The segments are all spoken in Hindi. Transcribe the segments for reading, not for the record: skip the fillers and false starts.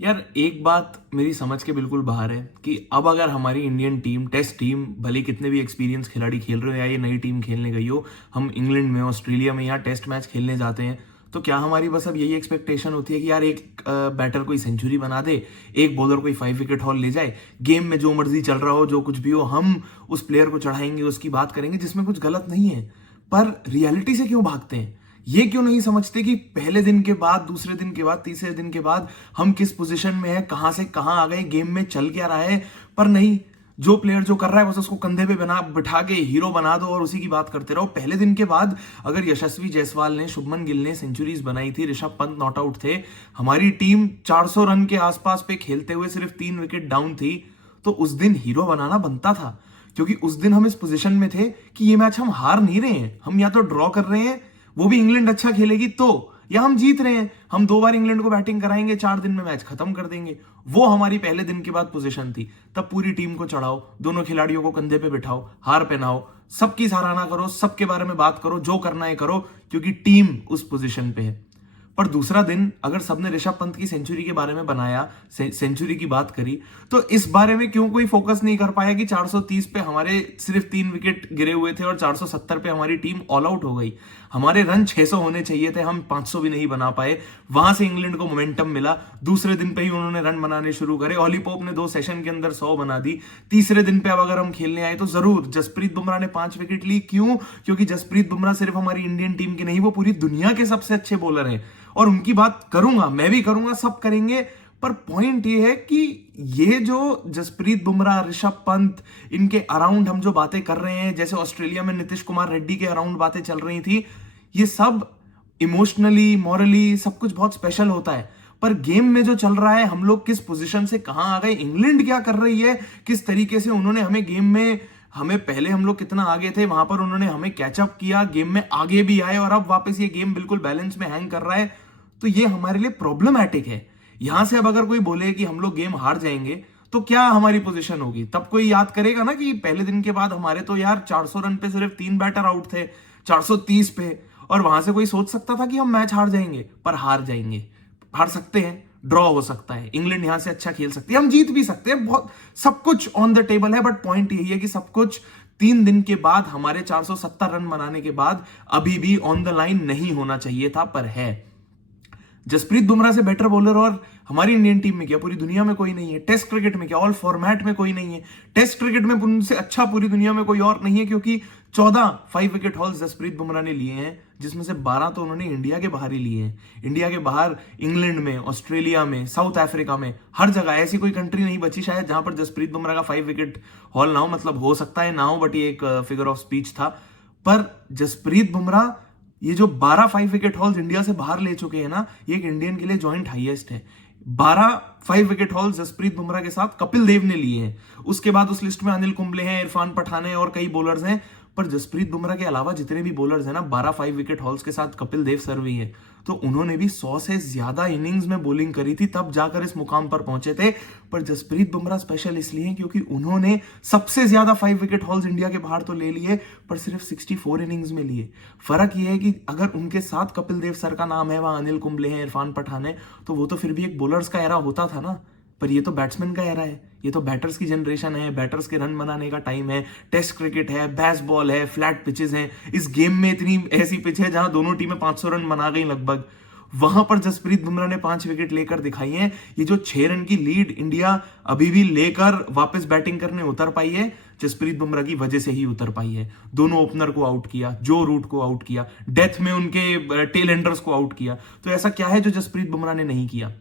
यार एक बात मेरी समझ के बिल्कुल बाहर है कि अब अगर हमारी इंडियन टीम टेस्ट टीम भले कितने भी एक्सपीरियंस खिलाड़ी खेल रहे हो या ये नई टीम खेलने गई हो, हम इंग्लैंड में ऑस्ट्रेलिया में यहाँ टेस्ट मैच खेलने जाते हैं, तो क्या हमारी बस अब यही एक्सपेक्टेशन होती है कि यार एक बैटर कोई सेंचुरी बना दे, एक बॉलर कोई 5 विकेट हॉल ले जाए, गेम में जो मर्जी चल रहा हो, जो कुछ भी हो, हम उस प्लेयर को चढ़ाएंगे, उसकी बात करेंगे, जिसमें कुछ गलत नहीं है। पर रियलिटी से क्यों भागते हैं? ये क्यों नहीं समझते कि पहले दिन के बाद, दूसरे दिन के बाद, तीसरे दिन के बाद हम किस पोजीशन में है, कहां से कहां आ गए, गेम में चल क्या रहा है? पर नहीं, जो प्लेयर जो कर रहा है बस उसको कंधे पे बना बिठा के हीरो बना दो और उसी की बात करते रहो। पहले दिन के बाद अगर यशस्वी जायसवाल ने, शुभमन गिल ने सेंचुरीज बनाई थी, ऋषभ पंत नॉट आउट थे, हमारी टीम 400 रन के आसपास पे खेलते हुए सिर्फ 3 विकेट डाउन थी, तो उस दिन हीरो बनाना बनता था। क्योंकि उस दिन हम इस पोजीशन में थे कि ये मैच हम हार नहीं रहे हैं, हम या तो ड्रॉ कर रहे हैं, वो भी इंग्लैंड अच्छा खेलेगी तो, या हम जीत रहे हैं, हम 2 बार इंग्लैंड को बैटिंग कराएंगे, 4 दिन में मैच खत्म कर देंगे। वो हमारी पहले दिन के बाद पोजीशन थी। तब पूरी टीम को चढ़ाओ, दोनों खिलाड़ियों को कंधे पे बिठाओ, हार पहनाओ, सबकी सराहना करो, सबके बारे में बात करो, जो करना है करो, क्योंकि टीम उस पोजीशन पे है। पर दूसरा दिन अगर सबने ऋषभ पंत की सेंचुरी के बारे में बनाया, सेंचुरी की बात करी, तो इस बारे में क्यों कोई फोकस नहीं कर पाया कि 430 पे हमारे सिर्फ 3 विकेट गिरे हुए थे और 470 पे हमारी टीम ऑल आउट हो गई। हमारे रन 600 होने चाहिए थे, हम 500 भी नहीं बना पाए। वहां से इंग्लैंड को मोमेंटम मिला, दूसरे दिन पे ही उन्होंने रन बनाने शुरू करे। ऑली पोप ने 2 सेशन के अंदर 100 बना दी। तीसरे दिन पे अब अगर हम खेलने आए तो जरूर जसप्रीत बुमराह ने 5 विकेट ली। क्यों? क्योंकि जसप्रीत बुमराह सिर्फ हमारी इंडियन टीम के नहीं, वो पूरी दुनिया के सबसे अच्छे बॉलर हैं और उनकी बात करूंगा, मैं भी करूंगा, सब करेंगे। पर पॉइंट ये है कि ये जो जसप्रीत बुमराह, ऋषभ पंत, इनके अराउंड हम जो बातें कर रहे हैं, जैसे ऑस्ट्रेलिया में नीतीश कुमार रेड्डी के अराउंड बातें चल रही थी, ये सब इमोशनली, मॉरली सब कुछ बहुत स्पेशल होता है। पर गेम में जो चल रहा है, हम लोग किस पोजीशन से कहां आ गए, इंग्लैंड क्या कर रही है, किस तरीके से उन्होंने हमें गेम में, हमें पहले हम लोग कितना आगे थे, वहां पर उन्होंने हमें कैचअप किया, गेम में आगे भी आए और अब वापस ये गेम बिल्कुल बैलेंस में हैंग कर रहा है, तो ये हमारे लिए प्रॉब्लमैटिक है। यहां से अब अगर कोई बोले कि हम लोग गेम हार जाएंगे, तो क्या हमारी पोजीशन होगी? तब कोई याद करेगा ना कि पहले दिन के बाद हमारे तो यार 400 रन पे सिर्फ 3 बैटर आउट थे, 430 पे, और वहां से कोई सोच सकता था कि हम मैच हार जाएंगे। पर हार जाएंगे, हार सकते हैं, ड्रॉ हो सकता है, इंग्लैंड यहां से अच्छा खेल सकती है, हम जीत भी सकते हैं, बहुत सब कुछ ऑन द टेबल है। बट पॉइंट यही है कि सब कुछ 3 दिन के बाद, हमारे 470 रन बनाने के बाद अभी भी ऑन द लाइन नहीं होना चाहिए था, पर है। जसप्रीत बुमराह से बेटर बॉलर और हमारी इंडियन टीम में क्या, पूरी दुनिया में कोई नहीं है। टेस्ट क्रिकेट में क्या, ऑल फॉर्मेट में कोई नहीं है। टेस्ट क्रिकेट में उनसे अच्छा पूरी दुनिया में कोई और नहीं है, क्योंकि 14 5 विकेट हॉल्स जसप्रीत बुमराह ने लिए हैं, जिसमें से 12 तो उन्होंने इंडिया के बाहर ही लिए हैं। इंडिया के बाहर, इंग्लैंड में, ऑस्ट्रेलिया में, साउथ अफ्रीका में, हर जगह ऐसी कोई कंट्री नहीं बची शायद जहां पर जसप्रीत बुमराह का 5 विकेट हॉल ना हो। मतलब हो सकता है ना हो, बट ये एक फिगर ऑफ स्पीच था। पर जसप्रीत बुमराह ये जो 12 5 विकेट हॉल्स इंडिया से बाहर ले चुके हैं ना, ये एक इंडियन के लिए जॉइंट हाईएस्ट है। 12 5 विकेट हॉल्स जसप्रीत बुमराह के साथ कपिल देव ने लिए हैं। उसके बाद उस लिस्ट में अनिल कुंबले हैं, इरफान पठान है और कई बॉलर्स हैं। पर जसप्रीत बुमराह के अलावा जितने भी बॉलर्स हैं ना, 12 5 विकेट हॉल्स के साथ कपिल देव सर भी है, तो उन्होंने भी 100 से ज्यादा इनिंग्स में बॉलिंग करी थी, तब जाकर इस मुकाम पर पहुंचे थे। पर जसप्रीत बुमराह स्पेशल इसलिए क्योंकि उन्होंने सबसे ज्यादा 5 विकेट हॉल्स इंडिया के बाहर तो ले लिए, पर सिर्फ 64 इनिंग्स में लिए। फर्क यह है कि अगर उनके साथ कपिल देव सर का नाम है, वहां अनिल कुंबले हैं, इरफान पठान है, तो वो तो फिर भी एक बॉलर्स का एरा होता था ना। पर ये तो बैट्समैन का एरा है, ये तो बैटर्स की जनरेशन है, बैटर्स के रन बनाने का टाइम है, टेस्ट क्रिकेट है, बेसबॉल है, फ्लैट पिचेस हैं। इस गेम में इतनी ऐसी पिच है जहां दोनों टीमें 500 रन बना गई लगभग। वहां पर जसप्रीत बुमराह ने 5 विकेट लेकर दिखाई है। ये जो 6 रन की लीड इंडिया अभी भी लेकर वापस बैटिंग करने उतर पाई है, जसप्रीत बुमराह की वजह से ही उतर पाई है। दोनों ओपनर को आउट किया, जो रूट को आउट किया, डेथ में उनके टेल एंडर्स को आउट किया। तो ऐसा क्या है जो जसप्रीत बुमराह ने नहीं किया?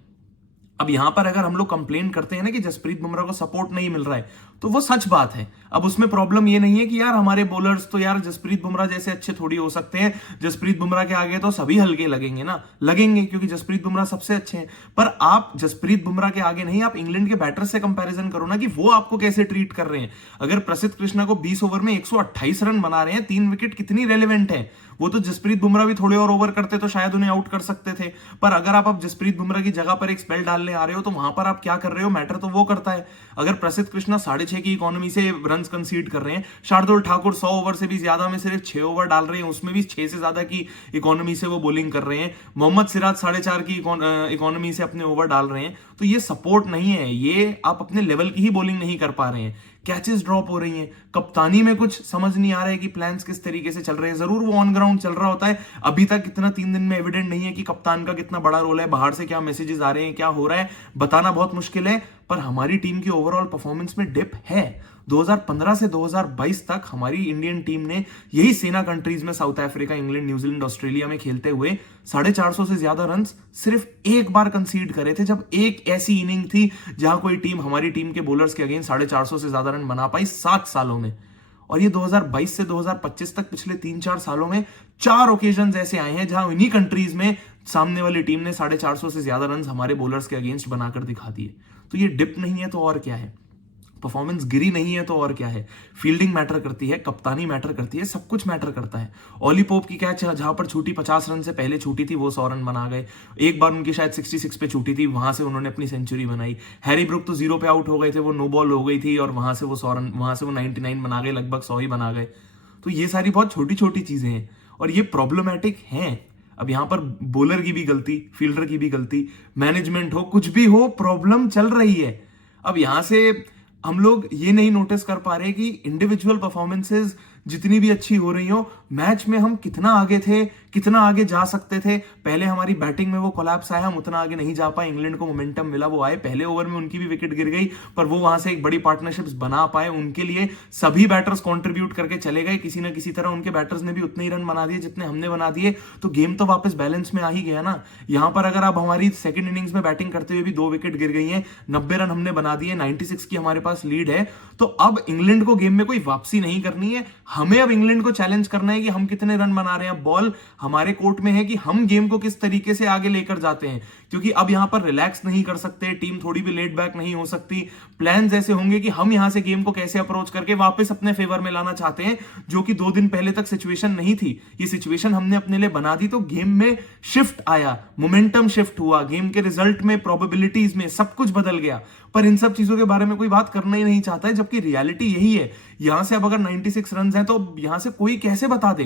अब यहां पर अगर हम लोग कंप्लेन करते हैं ना कि जसप्रीत बुमराह को सपोर्ट नहीं मिल रहा है, तो वो सच बात है। अब उसमें प्रॉब्लम ये नहीं है कि यार हमारे बॉलर्स तो यार जसप्रीत बुमराह जैसे अच्छे थोड़ी हो सकते हैं, जसप्रीत बुमराह के आगे तो सभी हल्के लगेंगे ना, लगेंगे, क्योंकि जसप्रीत बुमराह सबसे अच्छे हैं। पर आप जसप्रीत बुमराह के आगे नहीं, आप इंग्लैंड के बैटर से कंपैरिजन करो ना कि वो आपको कैसे ट्रीट कर रहे हैं। अगर प्रसिद्ध कृष्णा को 20 ओवर में 128 रन बना रहे हैं, 3 विकेट, कितनी रेलिवेंट है? वो तो जसप्रीत बुमराह भी थोड़े और ओवर करते तो शायद उन्हें आउट कर सकते थे, पर अगर आप जसप्रीत बुमराह की जगह पर एक स्पेल डालने आ रहे हो तो वहां पर आप क्या कर रहे हो, मैटर तो वो करता है। अगर प्रसिद्ध कृष्णा 6.5 की इकोनॉमी से रन कंसीड कर रहे हैं, शार्दुल ठाकुर 100 ओवर से भी ज्यादा में सिर्फ 6 ओवर डाल रहे हैं, उसमें भी 6 से ज्यादा की इकोनॉमी से वो बॉलिंग कर रहे हैं, मोहम्मद सिराज 4.5 की इकोनॉमी से अपने ओवर डाल रहे हैं, तो ये सपोर्ट नहीं है, ये आप अपने लेवल की ही बॉलिंग नहीं कर पा रहे हैं, कैचेस ड्रॉप हो रही हैं, कप्तानी में कुछ समझ नहीं आ रहा है कि प्लान्स किस तरीके से चल रहे हैं। जरूर वो ऑन ग्राउंड चल रहा होता है, अभी तक इतना 3 दिन में एविडेंट नहीं है कि कप्तान का कितना बड़ा रोल है, बाहर से क्या मैसेजेस आ रहे हैं, क्या हो रहा है, बताना बहुत मुश्किल है, पर हमारी टीम की ओवरऑल परफॉर्मेंस में डिप है। 2015 से 2022 तक हमारी इंडियन टीम ने यही सेना कंट्रीज में, south Africa, England, New Zealand, Australia में खेलते हुए 450 से ज्यादा रन सिर्फ एक बार कंसीड करे थे, जब एक ऐसी इनिंग थी जहां कोई टीम हमारी टीम के बॉलर्स के अगेंस्ट 450 से ज्यादा रन बना पाई 7 सालों में। और ये 2022 से 2025 तक पिछले 3-4 सालों में 4 ओकेजन ऐसे आए हैं जहां इन्हीं कंट्रीज में सामने वाली टीम ने 450 से ज्यादा रन हमारे बॉलर्स के अगेंस्ट बनाकर दिखा दिए। तो ये डिप नहीं है तो और क्या है, परफॉर्मेंस गिरी नहीं है तो और क्या है, फील्डिंग मैटर करती है, कप्तानी मैटर करती है, सब कुछ मैटर करता है। ओली पोप की कैच जहां पर छूटी 50 रन से पहले छूटी थी, वो 100 रन बना गए। एक बार उनकी शायद 66 पे छूटी थी, वहां से उन्होंने अपनी सेंचुरी बनाई। हैरी ब्रुक तो 0 पे आउट हो गए थे, वो नो बॉल हो गई थी और वहां से वो 100 रन, वहां से वो 99 बना गए, लगभग 100 ही बना गए। तो ये सारी बहुत छोटी छोटी चीजें हैं और ये प्रॉब्लमैटिक हैं। अब यहां पर बॉलर की भी गलती, फील्डर की भी गलती, मैनेजमेंट हो, कुछ भी हो, प्रॉब्लम चल रही है। अब यहां से हम लोग ये नहीं नोटिस कर पा रहे कि इंडिविजुअल परफॉर्मेंसेस जितनी भी अच्छी हो रही हो, मैच में हम कितना आगे थे, कितना आगे जा सकते थे। पहले हमारी बैटिंग में वो कोलैप्स आया, हम उतना आगे नहीं जा पाए, इंग्लैंड को मोमेंटम मिला, वो आए, पहले ओवर में उनकी भी विकेट गिर गई, पर वो वहां से एक बड़ी पार्टनरशिप्स बना पाए, उनके लिए सभी बैटर्स कंट्रीब्यूट करके चले गए, किसी ना किसी तरह उनके बैटर्स ने भी उतने ही रन बना दिए जितने हमने बना दिए, तो गेम तो वापस बैलेंस में आ ही गया ना। यहां पर अगर आप हमारी सेकंड इनिंग्स में बैटिंग करते हुए भी 2 विकेट गिर गई हैं, 90 रन हमने बना दिए, 96 की हमारे पास लीड है, तो अब इंग्लैंड को गेम में कोई वापसी नहीं करनी है, हमें अब इंग्लैंड को चैलेंज करना है कि हम कितने रन बना रहे हैं। बॉल हमारे कोर्ट में है कि हम गेम को किस तरीके से आगे लेकर जाते हैं, क्योंकि अब यहां पर रिलैक्स नहीं कर सकते, टीम थोड़ी भी लेट बैक नहीं हो सकती। प्लान्स ऐसे होंगे कि हम यहां से गेम को कैसे अप्रोच करके वापस अपने फेवर में लाना चाहते हैं, जो कि 2 दिन पहले तक सिचुएशन नहीं थी। ये सिचुएशन हमने अपने लिए बना दी, तो गेम में शिफ्ट आया, मोमेंटम शिफ्ट हुआ, गेम के रिजल्ट में, प्रोबेबिलिटीज में सब कुछ बदल गया। पर इन सब चीजों के बारे में कोई बात करना ही नहीं चाहता है, जबकि रियलिटी यही है। यहां से अब अगर 96 रन हैं, तो यहां से कोई कैसे बता दे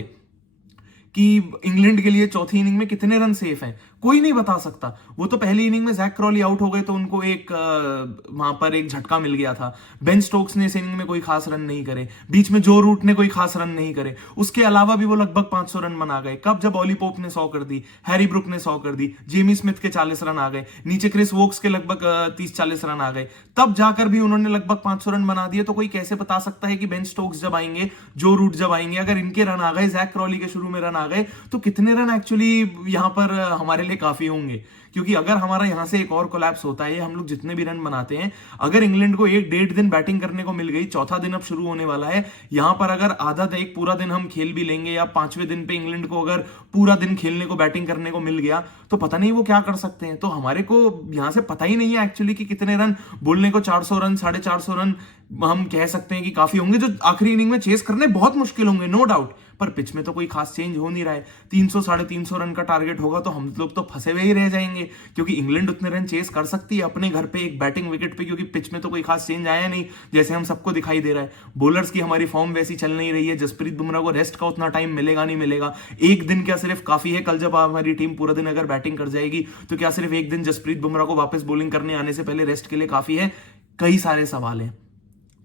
कि इंग्लैंड के लिए चौथी इनिंग में कितने रन सेफ हैं, कोई नहीं बता सकता। वो तो पहली इनिंग में जैक क्रॉली आउट हो गए तो उनको एक वहां पर एक झटका मिल गया था। बेन स्टोक्स ने इस इनिंग में कोई खास रन नहीं करे, बीच में जो रूट ने कोई खास रन नहीं करे, उसके अलावा भी वो लगभग 500 रन बना गए। कब? जब ओली पोप ने 100 कर दी, हैरी ब्रुक ने 100 कर दी, जेमी स्मिथ के 40 रन आ गए, नीचे क्रिस वोक्स के लगभग 30-40 रन आ गए, तब जाकर भी उन्होंने लगभग 500 रन बना दिए। तो कोई कैसे बता सकता है कि बेन स्टोक्स जब आएंगे, जो रूट जब आएंगे, अगर इनके रन आ गए, जैक क्रॉली के शुरू में रन आ गए, तो कितने रन एक्चुअली यहां पर हमारे लिए काफी होंगे। क्योंकि अगर हमारा यहां से एक और कोलैप्स होता है, हम लोग जितने भी रन बनाते हैं, अगर इंग्लैंड को 1-1.5 दिन बैटिंग करने को मिल गई, चौथा दिन अब शुरू होने वाला है, यहां पर अगर आधा एक पूरा दिन हम खेल भी लेंगे, या 5वें दिन पे इंग्लैंड को अगर पूरा दिन खेलने को, बैटिंग करने को मिल गया, तो पता नहीं वो क्या कर सकते हैं। तो हमारे को यहां से पता ही नहीं है एक्चुअली कि कितने रन, बोलने को 400 रन, 450 रन हम कह सकते हैं कि काफी होंगे, जो आखिरी इनिंग में चेस करने बहुत मुश्किल होंगे, नो डाउट। पर पिच में तो कोई खास चेंज हो नहीं रहा है। 300-350 रन का टारगेट होगा तो हम लोग तो फंसे हुए ही रह जाएंगे, क्योंकि इंग्लैंड उतने रन चेस कर सकती है अपने घर पे एक बैटिंग विकेट पे, क्योंकि पिच में तो कोई खास चेंज आया नहीं, जैसे हम सबको दिखाई दे रहा है। बॉलर्स की हमारी फॉर्म वैसी चल नहीं रही है, जसप्रीत बुमराह को रेस्ट का उतना टाइम मिलेगा नहीं मिलेगा, एक दिन क्या सिर्फ काफी है? कल जब हमारी टीम पूरा दिन अगर बैटिंग कर जाएगी, तो क्या सिर्फ एक दिन जसप्रीत बुमराह को वापस बॉलिंग करने आने से पहले रेस्ट के लिए काफी है? कई सारे सवाल हैं।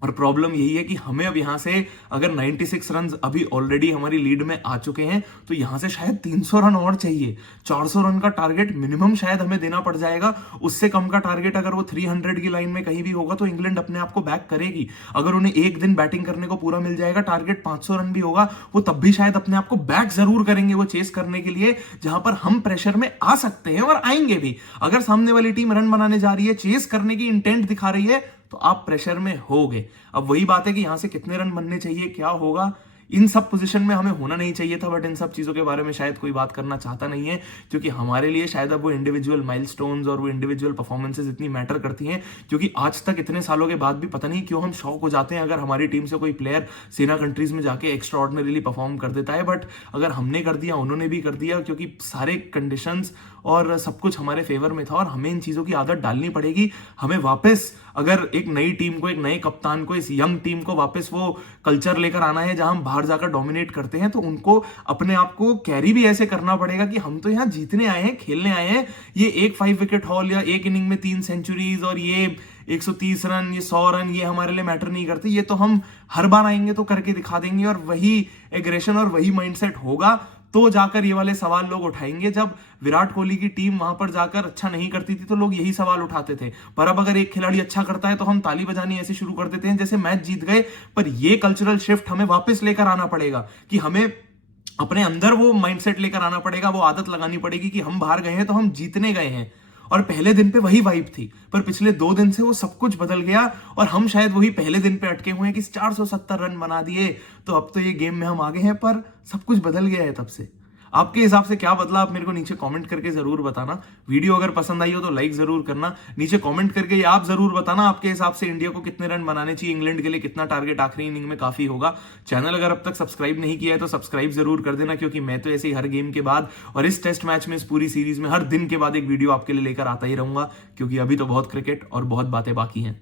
और प्रॉब्लम यही है कि हमें अब यहां से अगर 96 रन अभी ऑलरेडी हमारी लीड में आ चुके हैं, तो यहां से शायद 300 रन और चाहिए। 400 रन का टारगेट मिनिमम शायद हमें देना पड़ जाएगा। उससे कम का टारगेट अगर वो 300 की लाइन में कहीं भी होगा, तो इंग्लैंड अपने आप को बैक करेगी। अगर उन्हें एक दिन बैटिंग करने को पूरा मिल जाएगा, टारगेट 500 रन भी होगा, वो तब भी शायद अपने आप को बैक जरूर करेंगे वो चेस करने के लिए, जहां पर हम प्रेशर में आ सकते हैं और आएंगे भी। अगर सामने वाली टीम रन बनाने जा रही है, चेस करने की इंटेंट दिखा रही है, तो आप प्रेशर में होगे। अब वही बात है कि यहां से कितने रन बनने चाहिए, क्या होगा, इन सब पोजीशन में हमें होना नहीं चाहिए था, बट इन सब चीजों के बारे में शायद कोई बात करना चाहता नहीं है, क्योंकि हमारे लिए शायद अब वो इंडिविजुअल माइलस्टोन्स और वो इंडिविजुअल परफॉर्मेंसेस इतनी मैटर करती हैं। क्योंकि आज तक इतने सालों के बाद भी पता नहीं क्यों हम शॉक हो जाते हैं अगर हमारी टीम से कोई प्लेयर सेना कंट्रीज में जाके एक्स्ट्रा ऑर्डिनरीली परफॉर्म कर देता है, बट अगर हमने कर दिया उन्होंने भी कर दिया, क्योंकि सारे कंडीशंस और सब कुछ हमारे फेवर में था। और हमें इन चीजों की आदत डालनी पड़ेगी। हमें वापस अगर एक नई टीम को, एक नए कप्तान को, इस यंग टीम को वापस वो कल्चर लेकर आना है जहां हम बाहर जाकर डोमिनेट करते हैं, तो उनको अपने आप को कैरी भी ऐसे करना पड़ेगा कि हम तो यहां जीतने आए हैं, खेलने आए हैं। ये एक 5 विकेट हॉल या एक इनिंग में 3 सेंचुरीज और ये 130 रन, ये 100 रन, ये हमारे लिए मैटर नहीं करते। ये तो हम हर बार आएंगे तो करके दिखा देंगे, और वही एग्रेशन और वही माइंडसेट होगा तो जाकर ये वाले सवाल लोग उठाएंगे। जब विराट कोहली की टीम वहां पर जाकर अच्छा नहीं करती थी तो लोग यही सवाल उठाते थे, पर अब अगर एक खिलाड़ी अच्छा करता है तो हम ताली बजानी ऐसे शुरू कर देते हैं जैसे मैच जीत गए। पर ये कल्चरल शिफ्ट हमें वापस लेकर आना पड़ेगा कि हमें अपने अंदर वो माइंडसेट लेकर आना पड़ेगा, वो आदत लगानी पड़ेगी कि हम बाहर गए हैं तो हम जीतने गए हैं। और पहले दिन पे वही वाइब थी, पर पिछले 2 दिन से वो सब कुछ बदल गया, और हम शायद वही पहले दिन पे अटके हुए हैं कि 470 रन बना दिए तो अब तो ये गेम में हम आगे हैं, पर सब कुछ बदल गया है तब से। आपके हिसाब से क्या बदला, आप मेरे को नीचे कमेंट करके जरूर बताना। वीडियो अगर पसंद आई हो तो लाइक जरूर करना, नीचे कमेंट करके ये आप जरूर बताना आपके हिसाब से इंडिया को कितने रन बनाने चाहिए, इंग्लैंड के लिए कितना टारगेट आखिरी इनिंग में काफी होगा। चैनल अगर अब तक सब्सक्राइब नहीं किया है तो सब्सक्राइब जरूर कर देना, क्योंकि मैं तो ऐसे ही हर गेम के बाद और इस टेस्ट मैच में, इस पूरी सीरीज में हर दिन के बाद एक वीडियो आपके लिए लेकर आता ही रहूंगा, क्योंकि अभी तो बहुत क्रिकेट और बहुत बातें बाकी हैं।